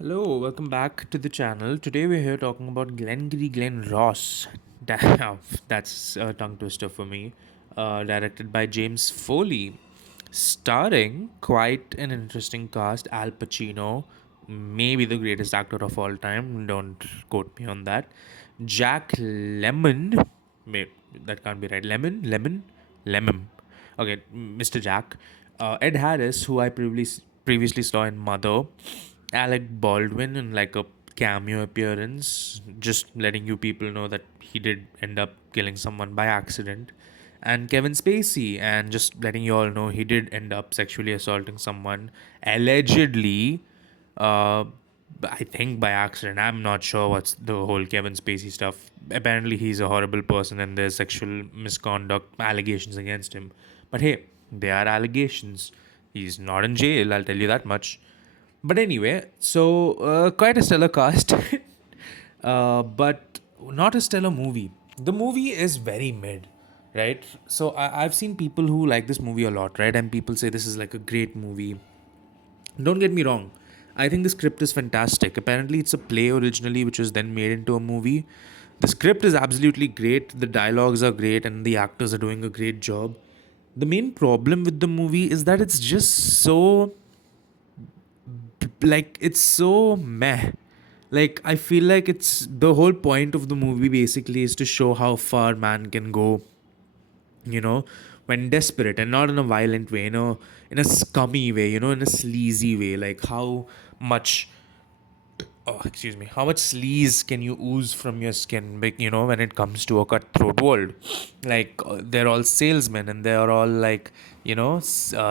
Hello, welcome back to the channel. Today we're here talking about Glengarry Glen Ross. Damn, that's a tongue twister for me. Directed by James Foley. Starring quite an interesting cast: Al Pacino, maybe the greatest actor of all time. Don't quote me on that. Jack Lemmon. That can't be right. Lemon. Okay, Mr. Jack. Ed Harris, who I previously saw in Mother. Alec Baldwin in like a cameo appearance, just letting you people know that he did end up killing someone by accident. And Kevin Spacey, and just letting you all know he did end up sexually assaulting someone, allegedly. Uh, I think by accident. I'm not sure what's the whole Kevin Spacey stuff. Apparently, he's a horrible person and there's sexual misconduct allegations against him. But hey, they are allegations. He's not in jail, I'll tell you that much. But anyway, so quite a stellar cast, but not a stellar movie. The movie is very mid, right? So I've seen people who like this movie a lot, right? And people say this is like a great movie. Don't get me wrong. I think the script is fantastic. Apparently, it's a play originally, which was then made into a movie. The script is absolutely great. The dialogues are great, and the actors are doing a great job. The main problem with the movie is that it's just so it's so meh. Like I feel like it's the whole point of the movie basically is to show how far man can go, you know, when desperate, and not in a violent way, in a scummy way, in a sleazy way, like how much excuse me, how much sleaze can you ooze from your skin, when it comes to a cutthroat world. Like they're all salesmen, and they're all like,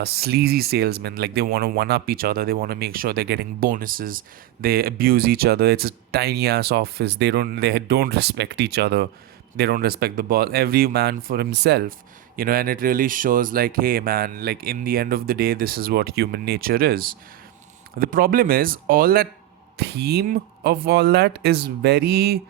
sleazy salesmen. Like they want to one up each other, they want to make sure they're getting bonuses, they abuse each other. It's a tiny ass office, they don't respect each other, they don't respect the boss, every man for himself. And it really shows, like, hey man, like in the end of the day, this is what human nature is. The problem is, all that theme of all that is very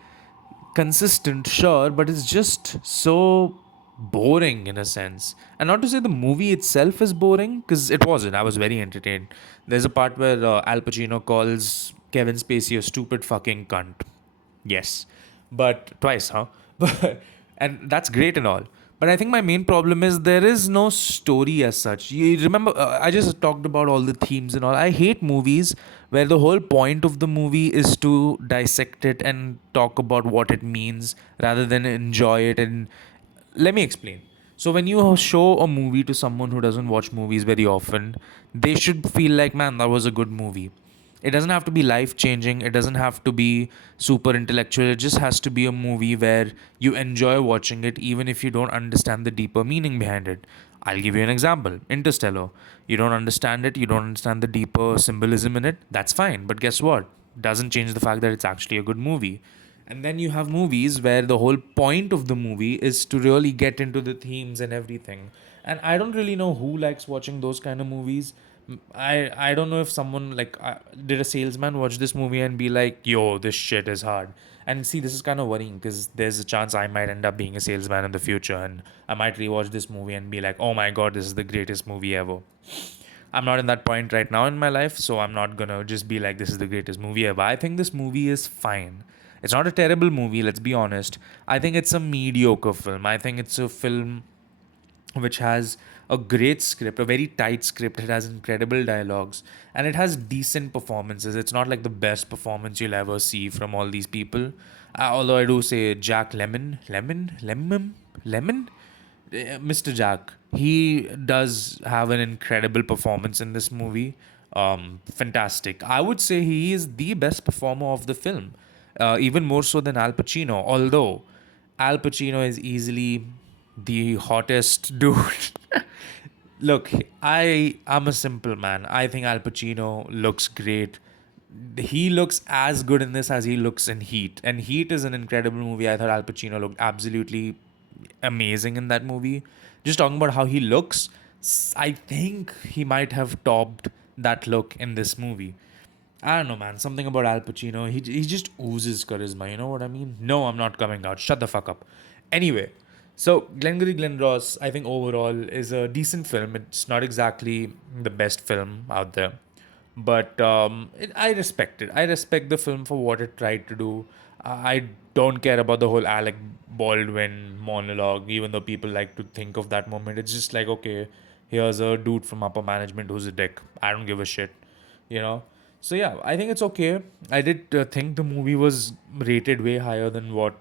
consistent, sure, but it's just so boring in a sense. And not to say the movie itself is boring, because it wasn't. I was very entertained. There's a part where Al Pacino calls Kevin Spacey a stupid fucking cunt. Yes, but twice, huh? But and that's great and all. But I think my main problem is there is no story as such. You remember, I just talked about all the themes and all. I hate movies where the whole point of the movie is to dissect it and talk about what it means rather than enjoy it. And let me explain. So when you show a movie to someone who doesn't watch movies very often, they should feel like, man, that was a good movie. It doesn't have to be life changing, it doesn't have to be super intellectual. It just has to be a movie where you enjoy watching it even if you don't understand the deeper meaning behind it. I'll give you an example: Interstellar. You don't understand it, you don't understand the deeper symbolism in it, that's fine. But guess what? Doesn't change the fact that it's actually a good movie. And then you have movies where the whole point of the movie is to really get into the themes and everything. And I don't really know who likes watching those kind of movies. I don't know if someone like did a salesman watch this movie and be like, "Yo, this shit is hard." And see, this is kind of worrying because there's a chance I might end up being a salesman in the future, and I might rewatch this movie and be like, "Oh my god, this is the greatest movie ever." I'm not in that point right now in my life, so I'm not gonna just be like, this is the greatest movie ever. I think this movie is fine. It's not a terrible movie, let's be honest. I think it's a mediocre film. I think it's a film which has a great script, a very tight script. It has incredible dialogues, and it has decent performances. It's not like the best performance you'll ever see from all these people. Although I do say Jack Lemon, Mr. Jack, he does have an incredible performance in this movie. Fantastic. I would say he is the best performer of the film, even more so than Al Pacino. Although Al Pacino is easily the hottest dude. Look, I'm a simple man. I think Al Pacino looks great. He looks as good in this as he looks in Heat. And Heat is an incredible movie. I thought Al Pacino looked absolutely amazing in that movie. Just talking about how he looks, I think he might have topped that look in this movie. I don't know, man. Something about Al Pacino. He just oozes charisma. You know what I mean? No, I'm not coming out. Shut the fuck up. Anyway, so Glengarry Glen Ross, I think overall is a decent film. It's not exactly the best film out there. But I respect it. I respect the film for what it tried to do. I don't care about the whole Alec Baldwin monologue, even though people like to think of that moment. It's just like, okay, here's a dude from upper management who's a dick. I don't give a shit, you know? So yeah, I think it's okay. I did think the movie was rated way higher than what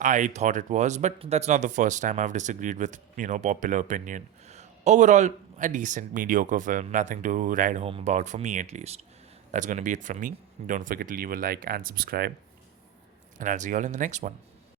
I thought it was, but that's not the first time I've disagreed with, popular opinion. Overall, a decent, mediocre film. Nothing to write home about for me, at least. That's going to be it from me. Don't forget to leave a like and subscribe. And I'll see you all in the next one.